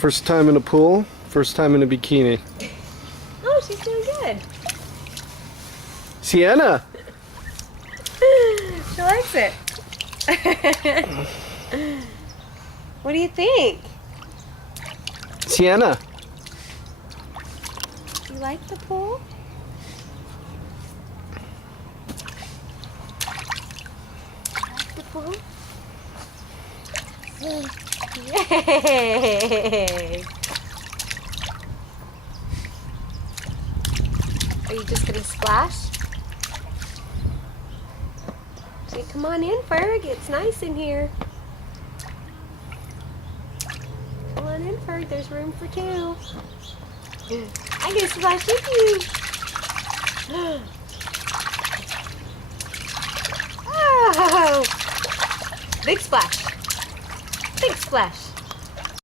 First time in a pool, first time in a bikini. Oh, she's doing good. Sienna! She likes it. What do you think? Sienna! You like the pool? Like the pool? Yay! Are you just gonna splash? Okay, come on in, Ferg. It's nice in here. Come on in, Ferg. There's room for two. I'm gonna splash with you. Oh! Big splash. Big splash.